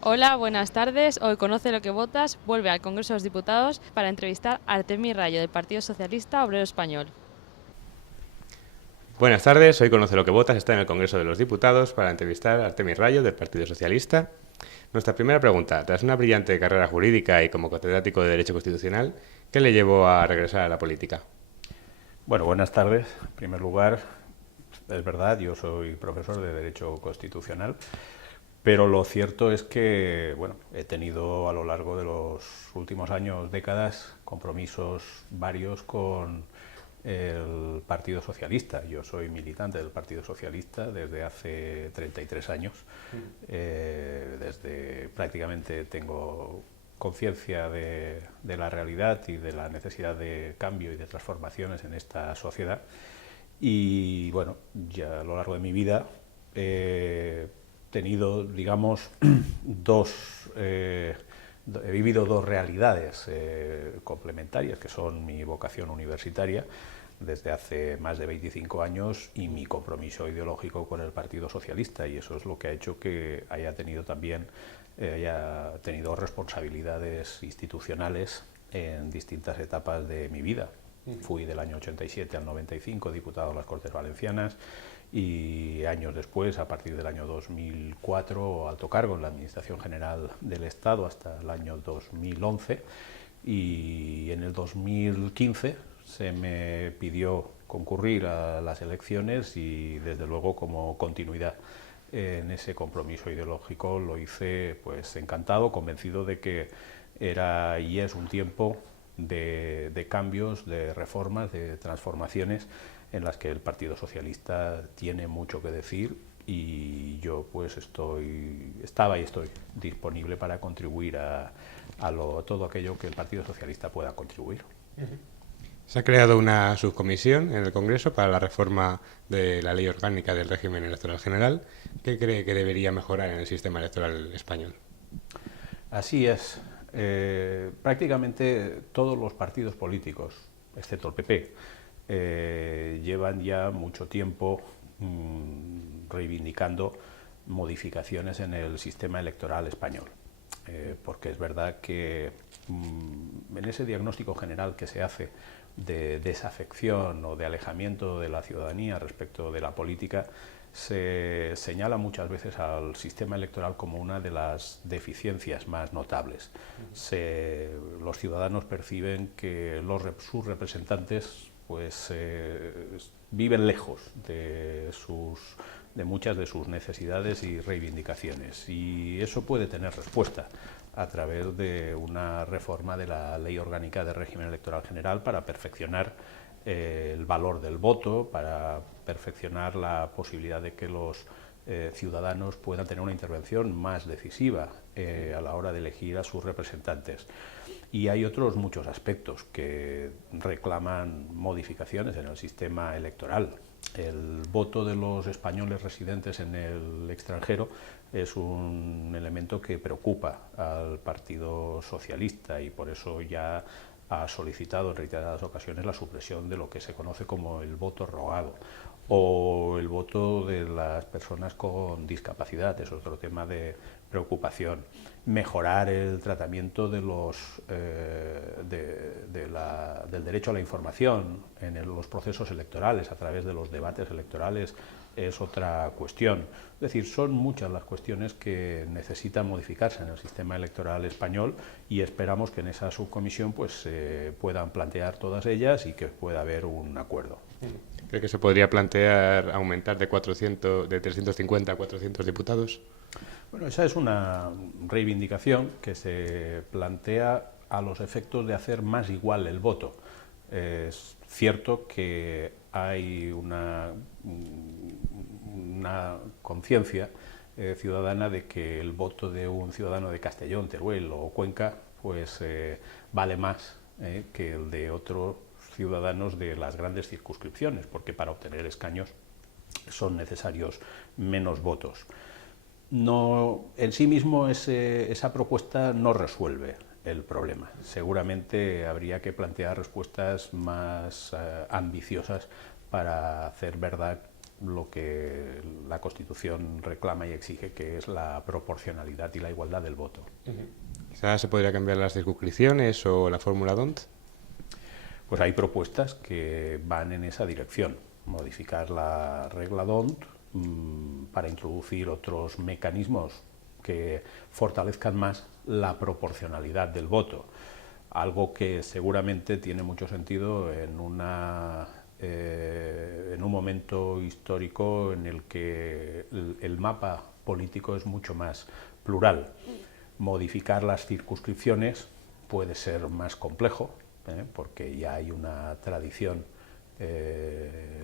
Hola, buenas tardes. Hoy Conoce lo que votas vuelve al Congreso de los Diputados para entrevistar a Artemi Rayo del Partido Socialista Obrero Español. Buenas tardes, hoy Conoce lo que votas está en el Congreso de los Diputados para entrevistar a Artemis Rayo del Partido Socialista. Nuestra primera pregunta, tras una brillante carrera jurídica y como catedrático de Derecho Constitucional, ¿qué le llevó a regresar a la política? Bueno, buenas tardes. En primer lugar, es verdad, yo soy profesor de Derecho Constitucional, pero lo cierto es que, bueno, he tenido a lo largo de los últimos años, décadas, compromisos varios con el Partido Socialista. Yo soy militante del Partido Socialista desde hace 33 años. Desde prácticamente tengo conciencia de la realidad y de la necesidad de cambio y de transformaciones en esta sociedad. Y bueno, ya a lo largo de mi vida he tenido, digamos, he vivido dos realidades complementarias, que son mi vocación universitaria desde hace más de 25 años y mi compromiso ideológico con el Partido Socialista, y eso es lo que ha hecho que haya tenido también responsabilidades institucionales en distintas etapas de mi vida. Fui del año 87 al 95 diputado a las Cortes Valencianas y años después, a partir del año 2004, alto cargo en la Administración General del Estado hasta el año 2011, y en el 2015 se me pidió concurrir a las elecciones y desde luego como continuidad en ese compromiso ideológico lo hice pues encantado, convencido de que era y es un tiempo de cambios, de reformas, de transformaciones en las que el Partido Socialista tiene mucho que decir, y yo pues estaba y estoy disponible para contribuir a todo aquello que el Partido Socialista pueda contribuir. Se ha creado una subcomisión en el Congreso para la reforma de la Ley Orgánica del Régimen Electoral General. ¿Qué cree que debería mejorar en el sistema electoral español? Así es. Prácticamente todos los partidos políticos, excepto el PP, llevan ya mucho tiempo reivindicando modificaciones en el sistema electoral español. Porque es verdad que en ese diagnóstico general que se hace de desafección o de alejamiento de la ciudadanía respecto de la política, se señala muchas veces al sistema electoral como una de las deficiencias más notables. Los ciudadanos perciben que sus representantes pues, viven lejos de muchas de sus necesidades y reivindicaciones, y eso puede tener respuesta a través de una reforma de la Ley Orgánica de Régimen Electoral General para perfeccionar el valor del voto, para perfeccionar la posibilidad de que los ciudadanos puedan tener una intervención más decisiva a la hora de elegir a sus representantes. Y hay otros muchos aspectos que reclaman modificaciones en el sistema electoral. El voto de los españoles residentes en el extranjero es un elemento que preocupa al Partido Socialista, y por eso ya ha solicitado en reiteradas ocasiones la supresión de lo que se conoce como el voto rogado, o el voto de las personas con discapacidad. Es otro tema de preocupación. Mejorar el tratamiento de del derecho a la información en los procesos electorales a través de los debates electorales es otra cuestión. Es decir, son muchas las cuestiones que necesitan modificarse en el sistema electoral español, y esperamos que en esa subcomisión pues, se puedan plantear todas ellas y que pueda haber un acuerdo. ¿Cree que se podría plantear aumentar de 350 a 400 diputados? Bueno, esa es una reivindicación que se plantea a los efectos de hacer más igual el voto. Es cierto que hay una conciencia ciudadana de que el voto de un ciudadano de Castellón, Teruel o Cuenca pues vale más que el de otros ciudadanos de las grandes circunscripciones, porque para obtener escaños son necesarios menos votos. No, en sí mismo esa propuesta no resuelve el problema. Seguramente habría que plantear respuestas más ambiciosas para hacer verdad lo que la Constitución reclama y exige, que es la proporcionalidad y la igualdad del voto. ¿Quizás se podría cambiar las circunscripciones o la fórmula D'Hondt? Pues hay propuestas que van en esa dirección, modificar la regla D'Hondt para introducir otros mecanismos que fortalezcan más la proporcionalidad del voto, algo que seguramente tiene mucho sentido en un momento histórico en el que el mapa político es mucho más plural. Modificar las circunscripciones puede ser más complejo, porque ya hay una tradición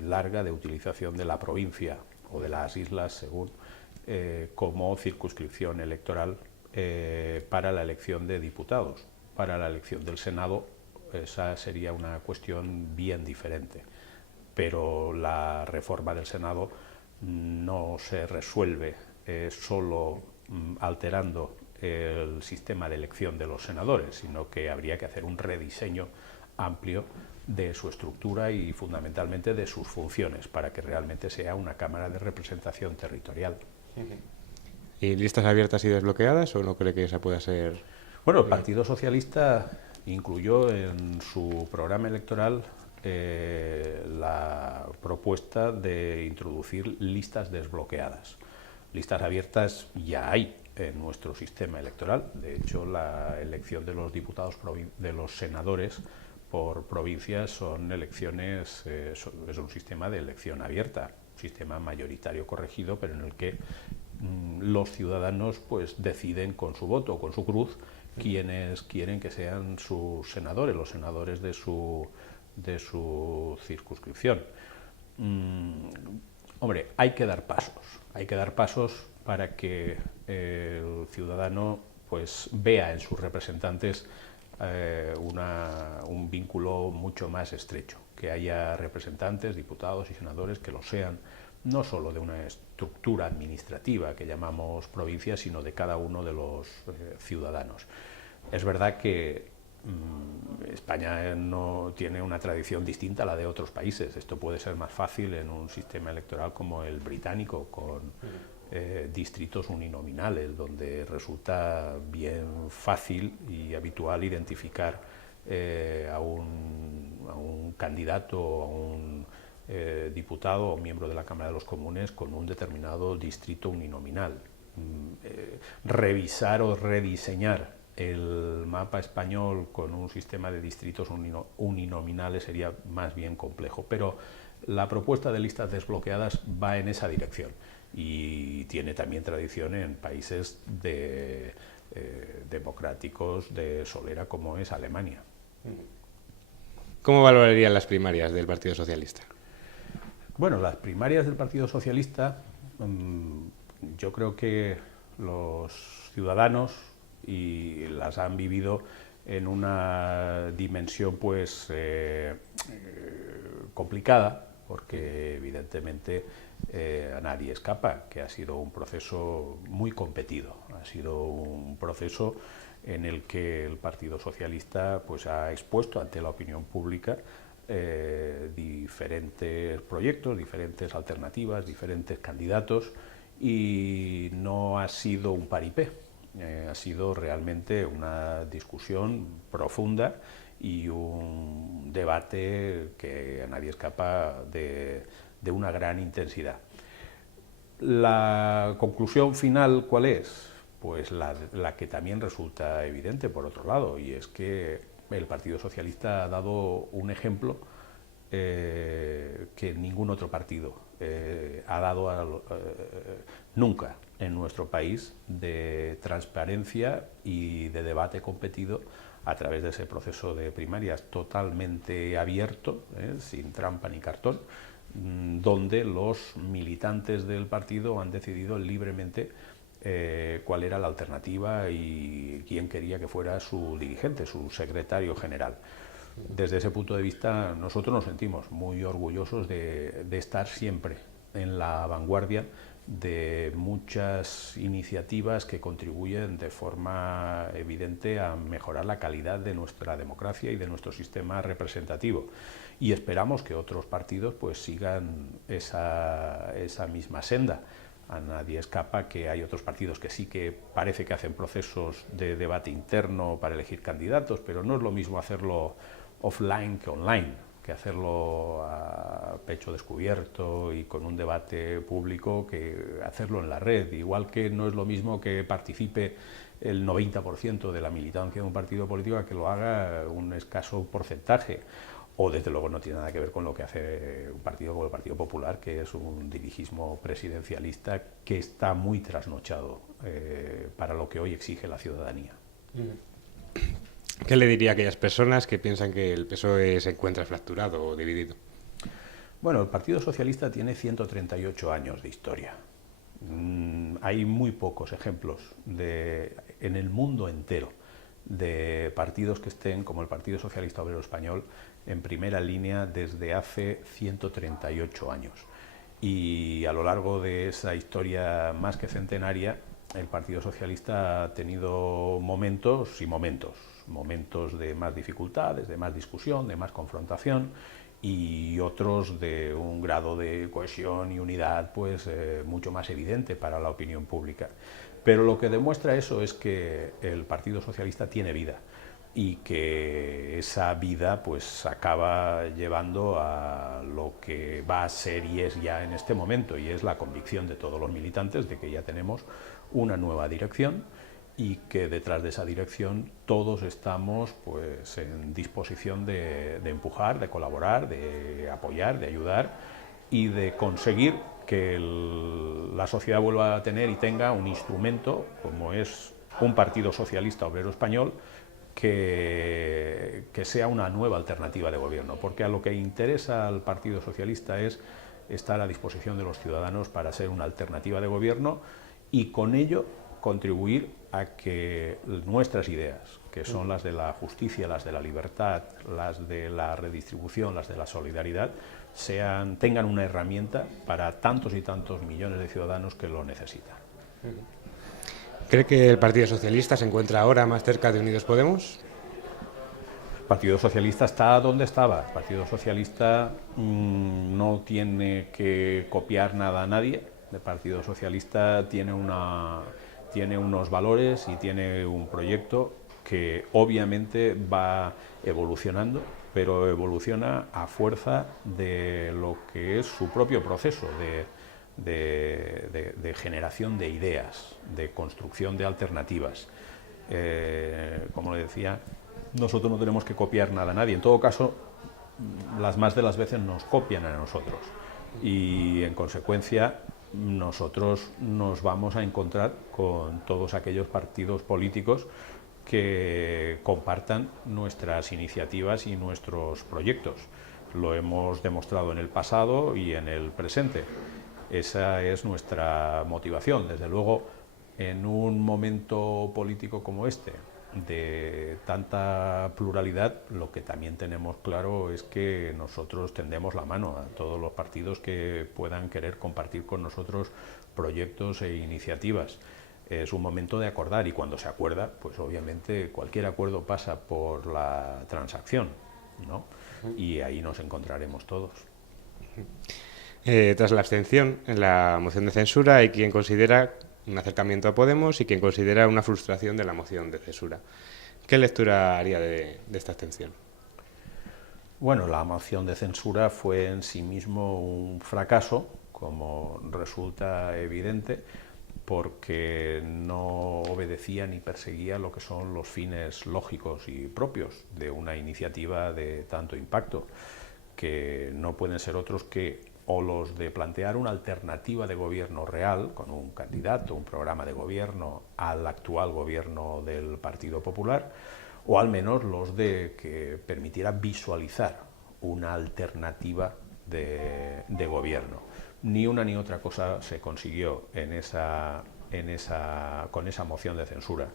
larga de utilización de la provincia o de las islas, según, como circunscripción electoral para la elección de diputados. Para la elección del Senado esa sería una cuestión bien diferente, pero la reforma del Senado no se resuelve solo alterando el sistema de elección de los senadores, sino que habría que hacer un rediseño amplio de su estructura y fundamentalmente de sus funciones para que realmente sea una Cámara de representación territorial. ¿Y listas abiertas y desbloqueadas o no cree que esa pueda ser...? Bueno, el Partido Socialista incluyó en su programa electoral la propuesta de introducir listas desbloqueadas. Listas abiertas ya hay en nuestro sistema electoral. De hecho, la elección de los diputados, de los senadores por provincias son elecciones, es un sistema de elección abierta, un sistema mayoritario corregido, pero en el que los ciudadanos pues deciden con su voto, con su cruz, quienes quieren que sean sus senadores, los senadores de su circunscripción. Hombre, hay que dar pasos para que el ciudadano pues vea en sus representantes un vínculo mucho más estrecho, que haya representantes, diputados y senadores que lo sean no solo de una estructura administrativa que llamamos provincia, sino de cada uno de los ciudadanos. Es verdad que España no tiene una tradición distinta a la de otros países. Esto puede ser más fácil en un sistema electoral como el británico, con distritos uninominales, donde resulta bien fácil y habitual identificar a un candidato o a un diputado o miembro de la Cámara de los Comunes con un determinado distrito uninominal. Revisar o rediseñar el mapa español con un sistema de distritos uninominales sería más bien complejo, pero la propuesta de listas desbloqueadas va en esa dirección y tiene también tradición en países democráticos de solera como es Alemania. ¿Cómo valorarían las primarias del Partido Socialista? Bueno, las primarias del Partido Socialista, yo creo que los ciudadanos y las han vivido en una dimensión pues complicada, porque evidentemente a nadie escapa que ha sido un proceso muy competido, ha sido un proceso en el que el Partido Socialista pues ha expuesto ante la opinión pública diferentes proyectos, diferentes alternativas, diferentes candidatos, y no ha sido un paripé, ha sido realmente una discusión profunda y un debate que a nadie escapa de una gran intensidad. La conclusión final, ¿cuál es? Pues la que también resulta evidente por otro lado, y es que el Partido Socialista ha dado un ejemplo que ningún otro partido ha dado nunca en nuestro país, de transparencia y de debate competido a través de ese proceso de primarias totalmente abierto, sin trampa ni cartón, donde los militantes del partido han decidido libremente cuál era la alternativa y quién quería que fuera su dirigente, su secretario general. Desde ese punto de vista, nosotros nos sentimos muy orgullosos de estar siempre en la vanguardia de muchas iniciativas que contribuyen de forma evidente a mejorar la calidad de nuestra democracia y de nuestro sistema representativo. y esperamos que otros partidos pues sigan esa misma senda. A nadie escapa que hay otros partidos que sí que parece que hacen procesos de debate interno para elegir candidatos, pero no es lo mismo hacerlo offline que online, que hacerlo a pecho descubierto y con un debate público que hacerlo en la red. Igual que no es lo mismo que participe el 90% de la militancia de un partido político a que lo haga un escaso porcentaje. O desde luego no tiene nada que ver con lo que hace un partido como el Partido Popular, que es un dirigismo presidencialista que está muy trasnochado para lo que hoy exige la ciudadanía. ¿Qué le diría a aquellas personas que piensan que el PSOE se encuentra fracturado o dividido? Bueno, el Partido Socialista tiene 138 años de historia. Hay muy pocos ejemplos en el mundo entero de partidos que estén, como el Partido Socialista Obrero Español, en primera línea desde hace 138 años. Y a lo largo de esa historia más que centenaria, el Partido Socialista ha tenido momentos y momentos de más dificultades, de más discusión, de más confrontación, y otros de un grado de cohesión y unidad pues mucho más evidente para la opinión pública. Pero lo que demuestra eso es que el Partido Socialista tiene vida y que esa vida pues acaba llevando a lo que va a ser y es ya en este momento, y es la convicción de todos los militantes de que ya tenemos una nueva dirección y que detrás de esa dirección todos estamos pues en disposición de empujar, de colaborar, de apoyar, de ayudar y de conseguir que la sociedad vuelva a tener y tenga un instrumento como es un Partido Socialista Obrero Español que sea una nueva alternativa de gobierno, porque a lo que interesa al Partido Socialista es estar a disposición de los ciudadanos para ser una alternativa de gobierno y con ello contribuir a que nuestras ideas, que son las de la justicia, las de la libertad, las de la redistribución, las de la solidaridad, tengan una herramienta para tantos y tantos millones de ciudadanos que lo necesitan. ¿Cree que el Partido Socialista se encuentra ahora más cerca de Unidos Podemos? El Partido Socialista está donde estaba. El Partido Socialista no tiene que copiar nada a nadie. El Partido Socialista tiene unos valores y tiene un proyecto que obviamente va evolucionando, pero evoluciona a fuerza de lo que es su propio proceso de generación de ideas, de construcción de alternativas. Como le decía, nosotros no tenemos que copiar nada a nadie. En todo caso, las más de las veces nos copian a nosotros y en consecuencia nosotros nos vamos a encontrar con todos aquellos partidos políticos que compartan nuestras iniciativas y nuestros proyectos. Lo hemos demostrado en el pasado y en el presente. Esa es nuestra motivación. Desde luego, en un momento político como este, de tanta pluralidad, lo que también tenemos claro es que nosotros tendemos la mano a todos los partidos que puedan querer compartir con nosotros proyectos e iniciativas. Es un momento de acordar y cuando se acuerda, pues obviamente cualquier acuerdo pasa por la transacción, ¿no? Y ahí nos encontraremos todos. Tras la abstención en la moción de censura hay quien considera un acercamiento a Podemos y quien considera una frustración de la moción de censura. ¿Qué lectura haría de esta abstención? Bueno, la moción de censura fue en sí mismo un fracaso, como resulta evidente, porque no obedecía ni perseguía lo que son los fines lógicos y propios de una iniciativa de tanto impacto, que no pueden ser otros que o los de plantear una alternativa de gobierno real, con un candidato, un programa de gobierno al actual gobierno del Partido Popular, o al menos los de que permitiera visualizar una alternativa de gobierno. Ni una ni otra cosa se consiguió con esa moción de censura.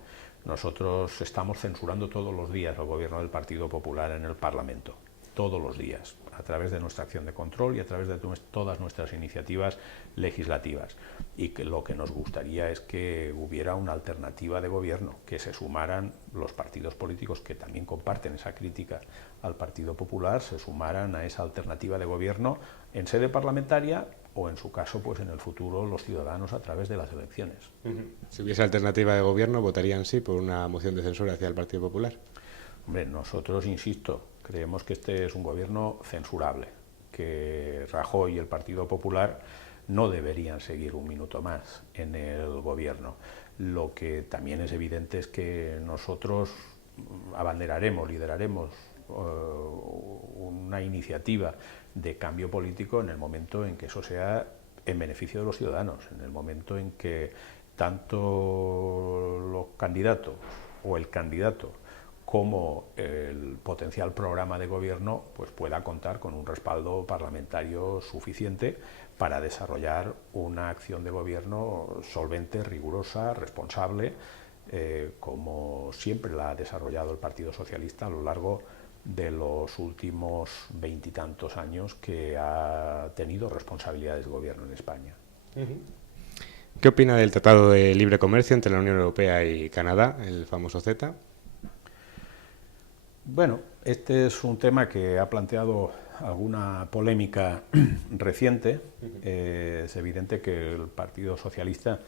Nosotros estamos censurando todos los días al gobierno del Partido Popular en el Parlamento. todos los días, a través de nuestra acción de control y a través de todas nuestras iniciativas legislativas. Y que lo que nos gustaría es que hubiera una alternativa de gobierno, que se sumaran los partidos políticos que también comparten esa crítica al Partido Popular, se sumaran a esa alternativa de gobierno en sede parlamentaria o, en su caso, pues en el futuro los ciudadanos a través de las elecciones. Si hubiese alternativa de gobierno, ¿votarían sí por una moción de censura hacia el Partido Popular? Hombre, nosotros, insisto, creemos que este es un gobierno censurable, que Rajoy y el Partido Popular no deberían seguir un minuto más en el gobierno. Lo que también es evidente es que nosotros lideraremos una iniciativa de cambio político en el momento en que eso sea en beneficio de los ciudadanos, en el momento en que tanto los candidatos o el candidato como el potencial programa de gobierno pues pueda contar con un respaldo parlamentario suficiente para desarrollar una acción de gobierno solvente, rigurosa, responsable, como siempre la ha desarrollado el Partido Socialista a lo largo de los últimos 20 y tantos años que ha tenido responsabilidades de gobierno en España. ¿Qué opina del Tratado de Libre Comercio entre la Unión Europea y Canadá, el famoso CETA? Bueno, este es un tema que ha planteado alguna polémica reciente. Es evidente que el Partido Socialista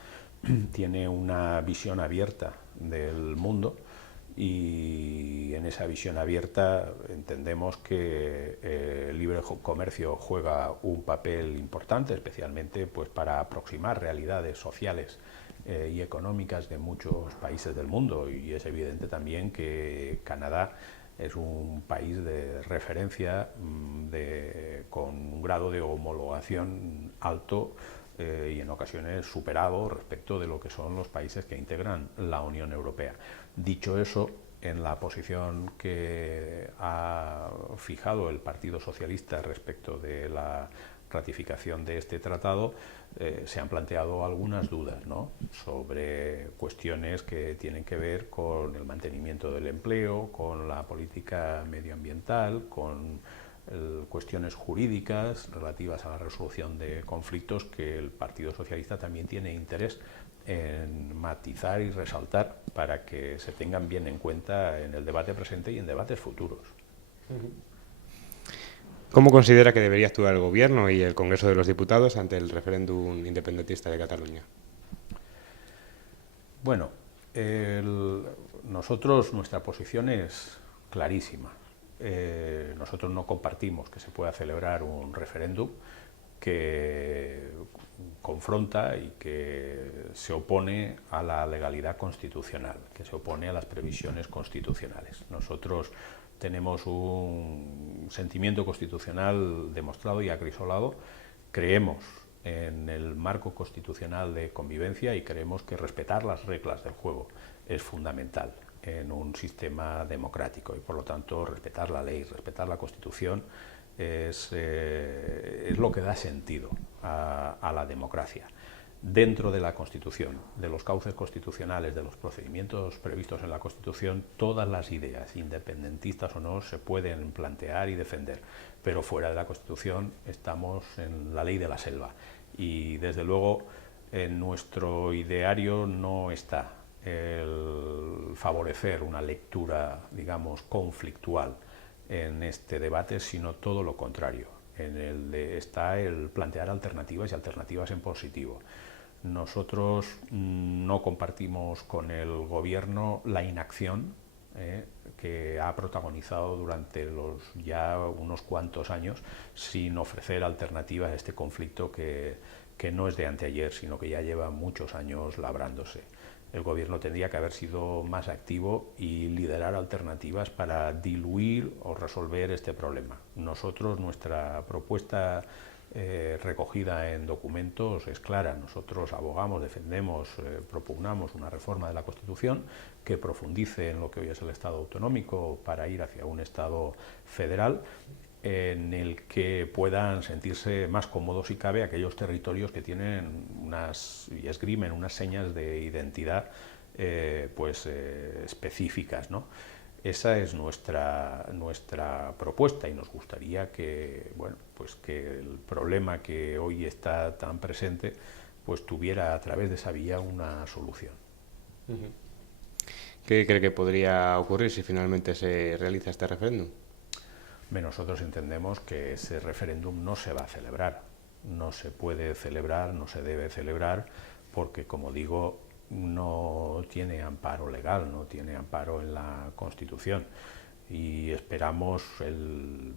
tiene una visión abierta del mundo y en esa visión abierta entendemos que el libre comercio juega un papel importante, especialmente pues, para aproximar realidades sociales y económicas de muchos países del mundo, y es evidente también que Canadá es un país de referencia con un grado de homologación alto y en ocasiones superado respecto de lo que son los países que integran la Unión Europea. Dicho eso, en la posición que ha fijado el Partido Socialista respecto de la ratificación de este tratado, se han planteado algunas dudas, ¿no?, sobre cuestiones que tienen que ver con el mantenimiento del empleo, con la política medioambiental, con cuestiones jurídicas relativas a la resolución de conflictos que el Partido Socialista también tiene interés en matizar y resaltar para que se tengan bien en cuenta en el debate presente y en debates futuros. ¿Cómo considera que debería actuar el Gobierno y el Congreso de los Diputados ante el referéndum independentista de Cataluña? Bueno, nuestra posición es clarísima. Nosotros no compartimos que se pueda celebrar un referéndum que confronta y que se opone a la legalidad constitucional, que se opone a las previsiones constitucionales. Nosotros tenemos un sentimiento constitucional demostrado y acrisolado, creemos en el marco constitucional de convivencia y creemos que respetar las reglas del juego es fundamental en un sistema democrático y, por lo tanto, respetar la ley, respetar la Constitución es lo que da sentido a la democracia. Dentro de la Constitución, de los cauces constitucionales, de los procedimientos previstos en la Constitución, todas las ideas, independentistas o no, se pueden plantear y defender, pero fuera de la Constitución estamos en la ley de la selva y, desde luego, en nuestro ideario no está el favorecer una lectura, digamos, conflictual en este debate, sino todo lo contrario. Está el plantear alternativas y alternativas en positivo. Nosotros no compartimos con el Gobierno la inacción que ha protagonizado durante ya unos cuantos años sin ofrecer alternativas a este conflicto que no es de anteayer, sino que ya lleva muchos años labrándose. El Gobierno tendría que haber sido más activo y liderar alternativas para diluir o resolver este problema. Nosotros, nuestra propuesta recogida en documentos es clara. Nosotros abogamos, defendemos, propugnamos una reforma de la Constitución que profundice en lo que hoy es el Estado autonómico para ir hacia un Estado federal en el que puedan sentirse más cómodos, si cabe, aquellos territorios que tienen y esgrimen unas señas de identidad específicas, ¿no? Esa es nuestra propuesta y nos gustaría que, bueno, pues que el problema que hoy está tan presente pues tuviera a través de esa vía una solución. ¿Qué cree que podría ocurrir si finalmente se realiza este referéndum? Nosotros entendemos que ese referéndum no se va a celebrar, no se puede celebrar, no se debe celebrar, porque, como digo, no tiene amparo legal, no tiene amparo en la Constitución, y esperamos el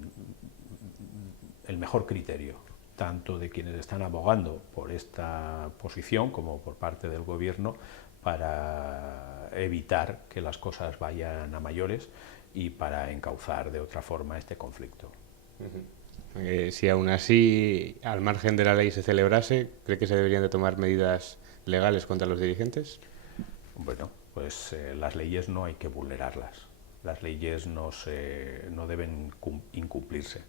mejor criterio, tanto de quienes están abogando por esta posición como por parte del Gobierno, para evitar que las cosas vayan a mayores y para encauzar de otra forma este conflicto. Si aún así, al margen de la ley, se celebrase, ¿cree que se deberían de tomar medidas legales contra los dirigentes? Bueno, pues las leyes no hay que vulnerarlas, las leyes no deben incumplirse,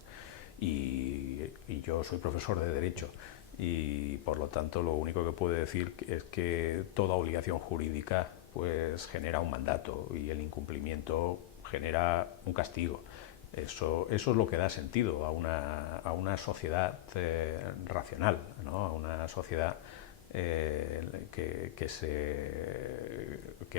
y yo soy profesor de Derecho y por lo tanto lo único que puedo decir es que toda obligación jurídica pues genera un mandato y el incumplimiento genera un castigo. Eso es lo que da sentido a una sociedad racional, ¿no? A una sociedad que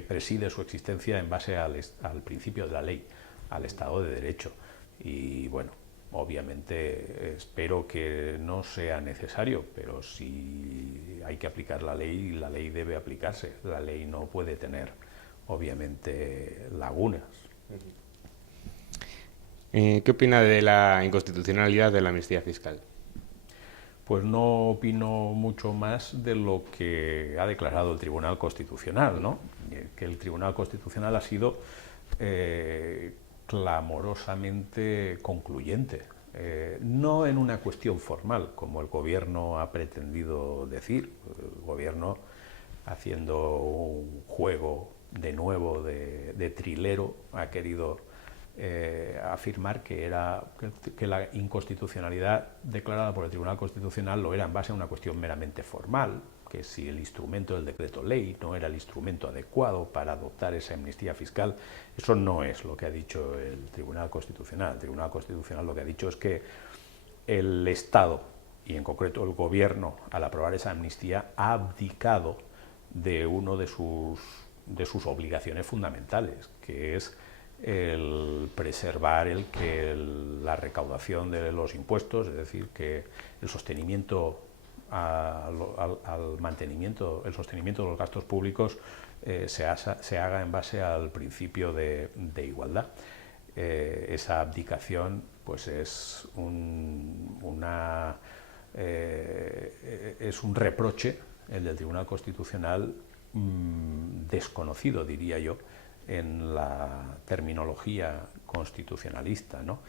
preside su existencia en base al principio de la ley, al Estado de Derecho. Y bueno, obviamente espero que no sea necesario, pero si hay que aplicar la ley debe aplicarse. La ley no puede tener, obviamente, lagunas. ¿Qué opina de la inconstitucionalidad de la amnistía fiscal? Pues no opino mucho más de lo que ha declarado el Tribunal Constitucional, ¿no? Que el Tribunal Constitucional ha sido clamorosamente concluyente, no en una cuestión formal, como el Gobierno ha pretendido decir. El Gobierno, haciendo un juego de nuevo de trilero, ha querido afirmar que la inconstitucionalidad declarada por el Tribunal Constitucional lo era en base a una cuestión meramente formal, que si el instrumento del decreto ley no era el instrumento adecuado para adoptar esa amnistía fiscal. Eso no es lo que ha dicho el Tribunal Constitucional. El Tribunal Constitucional lo que ha dicho es que el Estado, y en concreto el Gobierno, al aprobar esa amnistía, ha abdicado de uno de sus obligaciones fundamentales, que es el preservar la recaudación de los impuestos, es decir, que el sostenimiento el sostenimiento de los gastos públicos se haga en base al principio de igualdad. Esa abdicación pues es un reproche, el del Tribunal Constitucional, desconocido, diría yo, en la terminología constitucionalista, ¿no?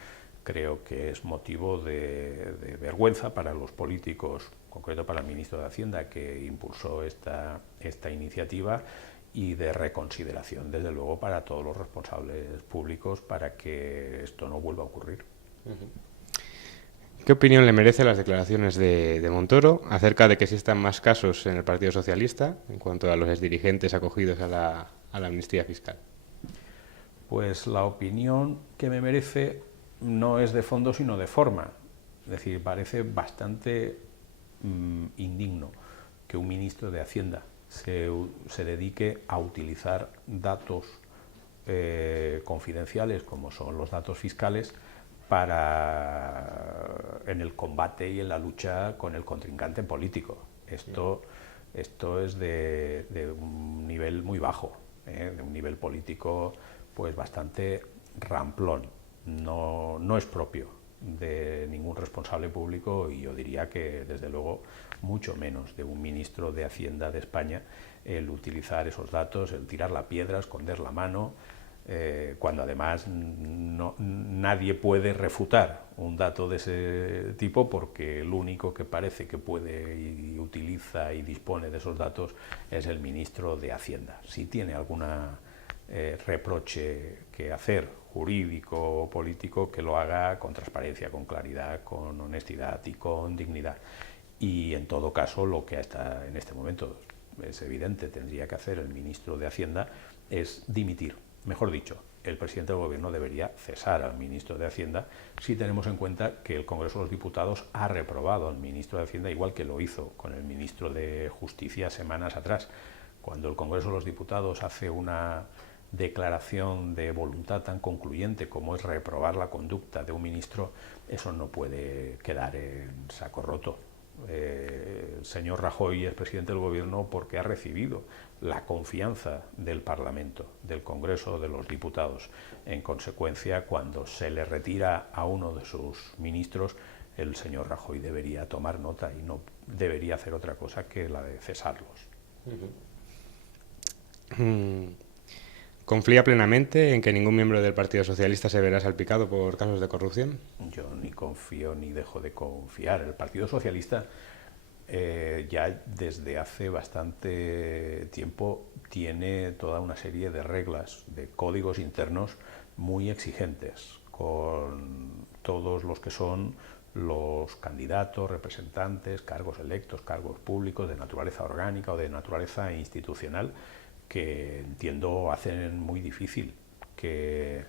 Creo que es motivo de vergüenza para los políticos, en concreto para el ministro de Hacienda, que impulsó esta iniciativa, y de reconsideración, desde luego, para todos los responsables públicos, para que esto no vuelva a ocurrir. ¿Qué opinión le merecen las declaraciones de Montoro acerca de que existan más casos en el Partido Socialista en cuanto a los exdirigentes acogidos a la amnistía fiscal? Pues la opinión que me merece no es de fondo sino de forma. Es decir, parece bastante indigno que un ministro de Hacienda se dedique a utilizar datos confidenciales, como son los datos fiscales, en el combate y en la lucha con el contrincante político. Esto es de un nivel muy bajo, de un nivel político pues bastante ramplón. No es propio de ningún responsable público, y yo diría que desde luego mucho menos de un ministro de Hacienda de España, el utilizar esos datos, el tirar la piedra, esconder la mano, cuando además nadie puede refutar un dato de ese tipo, porque el único que parece que puede y utiliza y dispone de esos datos es el ministro de Hacienda. Si tiene alguna reproche que hacer, jurídico o político, que lo haga con transparencia, con claridad, con honestidad y con dignidad. Y en todo caso, lo que hasta en este momento es evidente tendría que hacer el ministro de Hacienda es dimitir, mejor dicho, el presidente del Gobierno debería cesar al ministro de Hacienda si tenemos en cuenta que el Congreso de los Diputados ha reprobado al ministro de Hacienda, igual que lo hizo con el ministro de Justicia semanas atrás. Cuando el Congreso de los Diputados hace una declaración de voluntad tan concluyente como es reprobar la conducta de un ministro, eso no puede quedar en saco roto. El señor Rajoy es presidente del Gobierno porque ha recibido la confianza del Parlamento, del Congreso de los Diputados. En consecuencia, cuando se le retira a uno de sus ministros, el señor Rajoy debería tomar nota y no debería hacer otra cosa que la de cesarlos. ¿Confía plenamente en que ningún miembro del Partido Socialista se verá salpicado por casos de corrupción? Yo ni confío ni dejo de confiar. El Partido Socialista ya desde hace bastante tiempo tiene toda una serie de reglas, de códigos internos muy exigentes con todos los que son los candidatos, representantes, cargos electos, cargos públicos de naturaleza orgánica o de naturaleza institucional, que entiendo hacen muy difícil que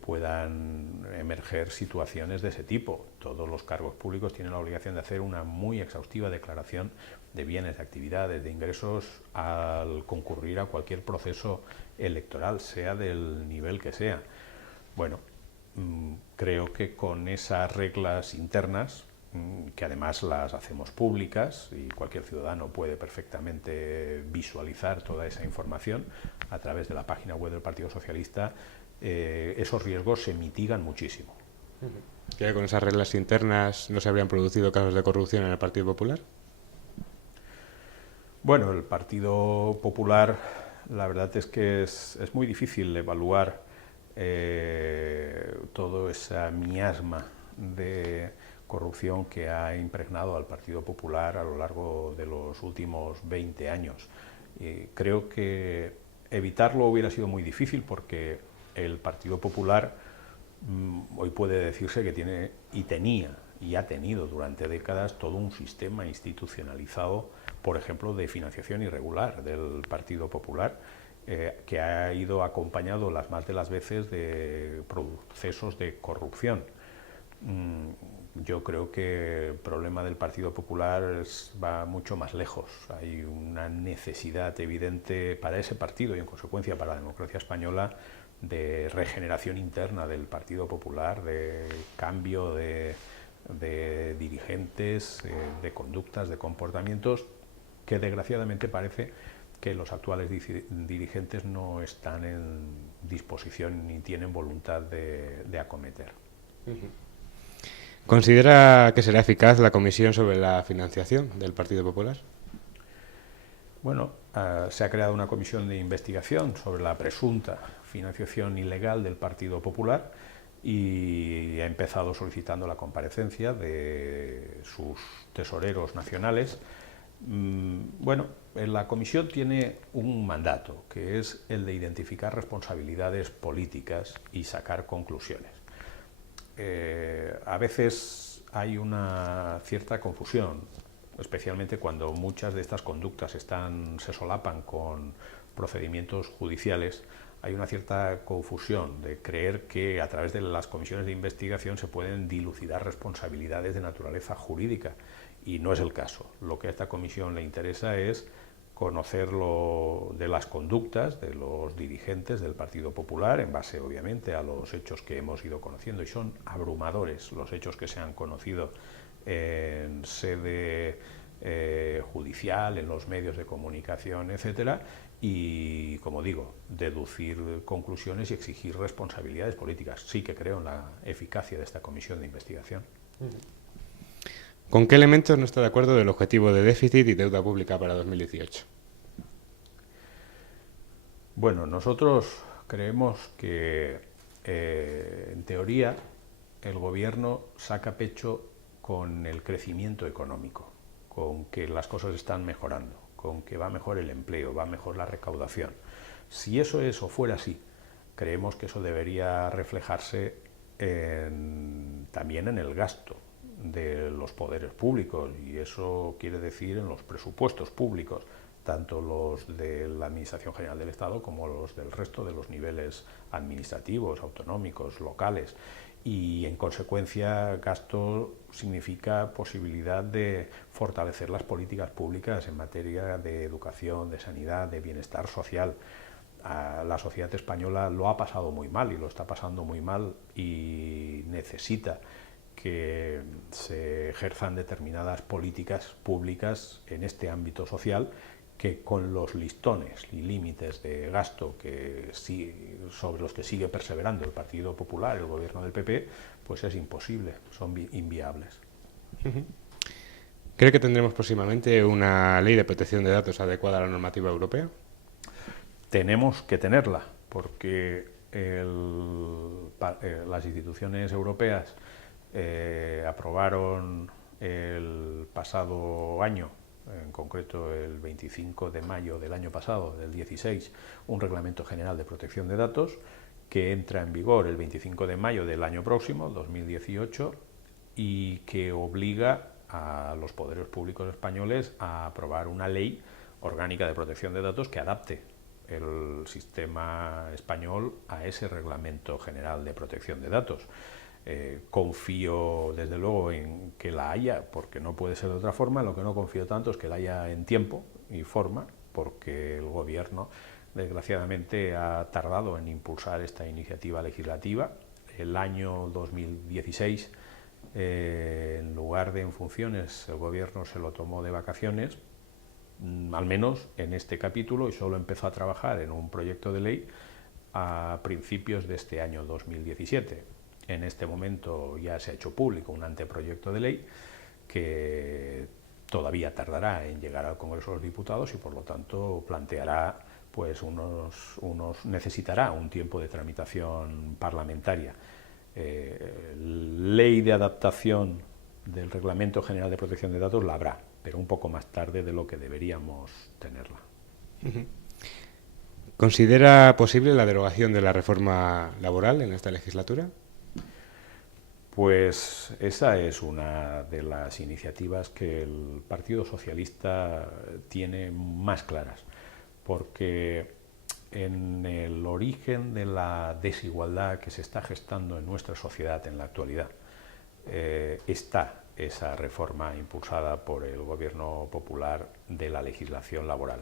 puedan emerger situaciones de ese tipo. Todos los cargos públicos tienen la obligación de hacer una muy exhaustiva declaración de bienes, de actividades, de ingresos al concurrir a cualquier proceso electoral, sea del nivel que sea. Bueno, creo que con esas reglas internas, que además las hacemos públicas y cualquier ciudadano puede perfectamente visualizar toda esa información a través de la página web del Partido Socialista, esos riesgos se mitigan muchísimo. ¿Que con esas reglas internas no se habrían producido casos de corrupción en el Partido Popular? Bueno, el Partido Popular, la verdad es que es muy difícil evaluar todo ese miasma de corrupción que ha impregnado al Partido Popular a lo largo de los últimos 20 años. Creo que evitarlo hubiera sido muy difícil porque el Partido Popular hoy puede decirse que tiene y tenía y ha tenido durante décadas todo un sistema institucionalizado, por ejemplo, de financiación irregular del Partido Popular, que ha ido acompañado las más de las veces de procesos de corrupción. Yo creo que el problema del Partido Popular va mucho más lejos. Hay una necesidad evidente para ese partido y en consecuencia para la democracia española de regeneración interna del Partido Popular, de cambio de dirigentes, de conductas, de comportamientos que desgraciadamente parece que los actuales dirigentes no están en disposición ni tienen voluntad de acometer. ¿Considera que será eficaz la comisión sobre la financiación del Partido Popular? Bueno, se ha creado una comisión de investigación sobre la presunta financiación ilegal del Partido Popular y ha empezado solicitando la comparecencia de sus tesoreros nacionales. Bueno, la comisión tiene un mandato, que es el de identificar responsabilidades políticas y sacar conclusiones. A veces hay una cierta confusión, especialmente cuando muchas de estas conductas se solapan con procedimientos judiciales. Hay una cierta confusión de creer que a través de las comisiones de investigación se pueden dilucidar responsabilidades de naturaleza jurídica, y no es el caso. Lo que a esta comisión le interesa es conocer de las conductas de los dirigentes del Partido Popular en base, obviamente, a los hechos que hemos ido conociendo, y son abrumadores los hechos que se han conocido en sede judicial, en los medios de comunicación, etcétera, y, como digo, deducir conclusiones y exigir responsabilidades políticas. Sí que creo en la eficacia de esta comisión de investigación. ¿Con qué elementos no está de acuerdo del objetivo de déficit y deuda pública para 2018? Bueno, nosotros creemos que, en teoría, el Gobierno saca pecho con el crecimiento económico, con que las cosas están mejorando, con que va mejor el empleo, va mejor la recaudación. Si eso fuera así, creemos que eso debería reflejarse también en el gasto de los poderes públicos, y eso quiere decir en los presupuestos públicos, tanto los de la Administración General del Estado como los del resto de los niveles administrativos, autonómicos, locales. Y en consecuencia, gasto significa posibilidad de fortalecer las políticas públicas en materia de educación, de sanidad, de bienestar social. La sociedad española lo ha pasado muy mal y lo está pasando muy mal y necesita que se ejerzan determinadas políticas públicas en este ámbito social que con los listones y límites de gasto sobre los que sigue perseverando el Partido Popular, el gobierno del PP, pues es imposible, son inviables. ¿Cree que tendremos próximamente una ley de protección de datos adecuada a la normativa europea? Tenemos que tenerla, porque las instituciones europeas aprobaron el pasado año, en concreto el 25 de mayo del año pasado, del 16, un Reglamento General de Protección de Datos que entra en vigor el 25 de mayo del año próximo, 2018, y que obliga a los poderes públicos españoles a aprobar una ley orgánica de protección de datos que adapte el sistema español a ese Reglamento General de Protección de Datos. Confío desde luego en que la haya, porque no puede ser de otra forma. Lo que no confío tanto es que la haya en tiempo y forma, porque el gobierno desgraciadamente ha tardado en impulsar esta iniciativa legislativa. El año 2016, en lugar de en funciones, el gobierno se lo tomó de vacaciones, al menos en este capítulo, y solo empezó a trabajar en un proyecto de ley a principios de este año 2017. En este momento ya se ha hecho público un anteproyecto de ley que todavía tardará en llegar al Congreso de los Diputados y por lo tanto planteará, pues necesitará un tiempo de tramitación parlamentaria. Ley de adaptación del Reglamento General de Protección de Datos la habrá, pero un poco más tarde de lo que deberíamos tenerla. ¿Considera posible la derogación de la reforma laboral en esta legislatura? Pues esa es una de las iniciativas que el Partido Socialista tiene más claras, porque en el origen de la desigualdad que se está gestando en nuestra sociedad en la actualidad está esa reforma impulsada por el Gobierno Popular de la legislación laboral.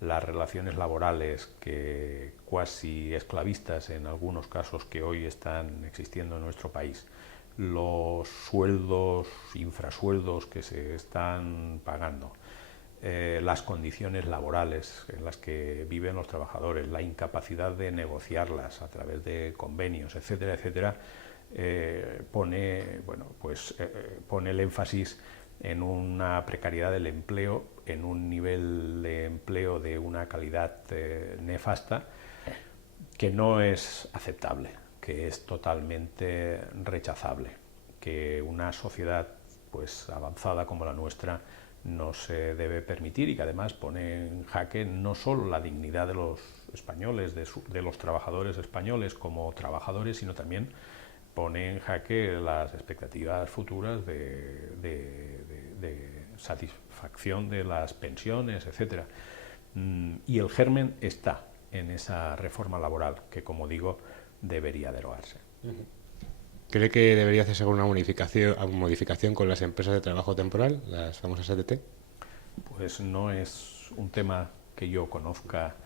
Las relaciones laborales que cuasi esclavistas en algunos casos que hoy están existiendo en nuestro país, los sueldos, infrasueldos que se están pagando, las condiciones laborales en las que viven los trabajadores, la incapacidad de negociarlas a través de convenios, etcétera, etcétera, pone el énfasis en una precariedad del empleo, en un nivel de empleo de una calidad nefasta que no es aceptable, que es totalmente rechazable, que una sociedad pues avanzada como la nuestra no se debe permitir y que además pone en jaque no solo la dignidad de los españoles, de los trabajadores españoles como trabajadores, sino también pone en jaque las expectativas futuras de satisfacción de las pensiones, etcétera. Y el germen está en esa reforma laboral que, como digo, debería derogarse. ¿Cree que debería hacerse alguna modificación con las empresas de trabajo temporal, las famosas ETT? Pues no es un tema que yo conozca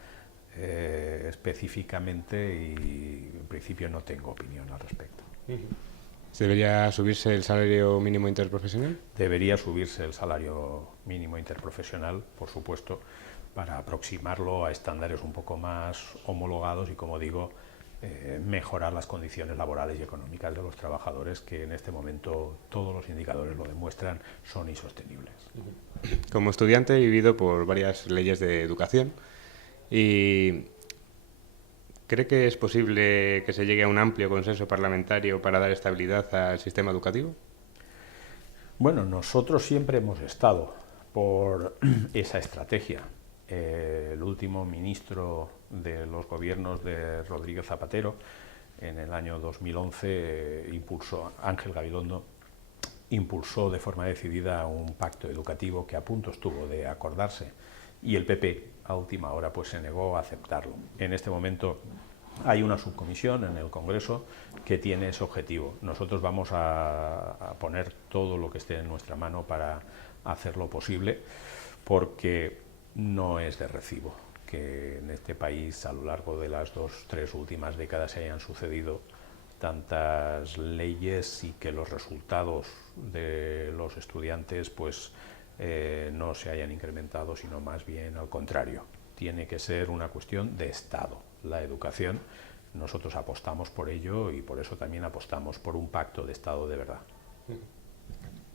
específicamente y en principio no tengo opinión al respecto. ¿Debería subirse el salario mínimo interprofesional? Debería subirse el salario mínimo interprofesional, por supuesto, para aproximarlo a estándares un poco más homologados y, como digo, mejorar las condiciones laborales y económicas de los trabajadores, que en este momento todos los indicadores lo demuestran, son insostenibles. Como estudiante he vivido por varias leyes de educación y ¿cree que es posible que se llegue a un amplio consenso parlamentario para dar estabilidad al sistema educativo? Bueno, nosotros siempre hemos estado por esa estrategia. El último ministro de los gobiernos de Rodríguez Zapatero, en el año 2011, Ángel Gabilondo, impulsó de forma decidida un pacto educativo que a punto estuvo de acordarse y el PP a última hora pues se negó a aceptarlo. En este momento hay una subcomisión en el Congreso que tiene ese objetivo. Nosotros vamos a poner todo lo que esté en nuestra mano para hacerlo posible, porque no es de recibo que en este país a lo largo de las 2-3 últimas décadas se hayan sucedido tantas leyes y que los resultados de los estudiantes pues no se hayan incrementado, sino más bien al contrario. Tiene que ser una cuestión de Estado. La educación, nosotros apostamos por ello y por eso también apostamos por un pacto de Estado de verdad.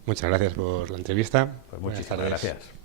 Muchas gracias por la entrevista. Pues muchísimas gracias.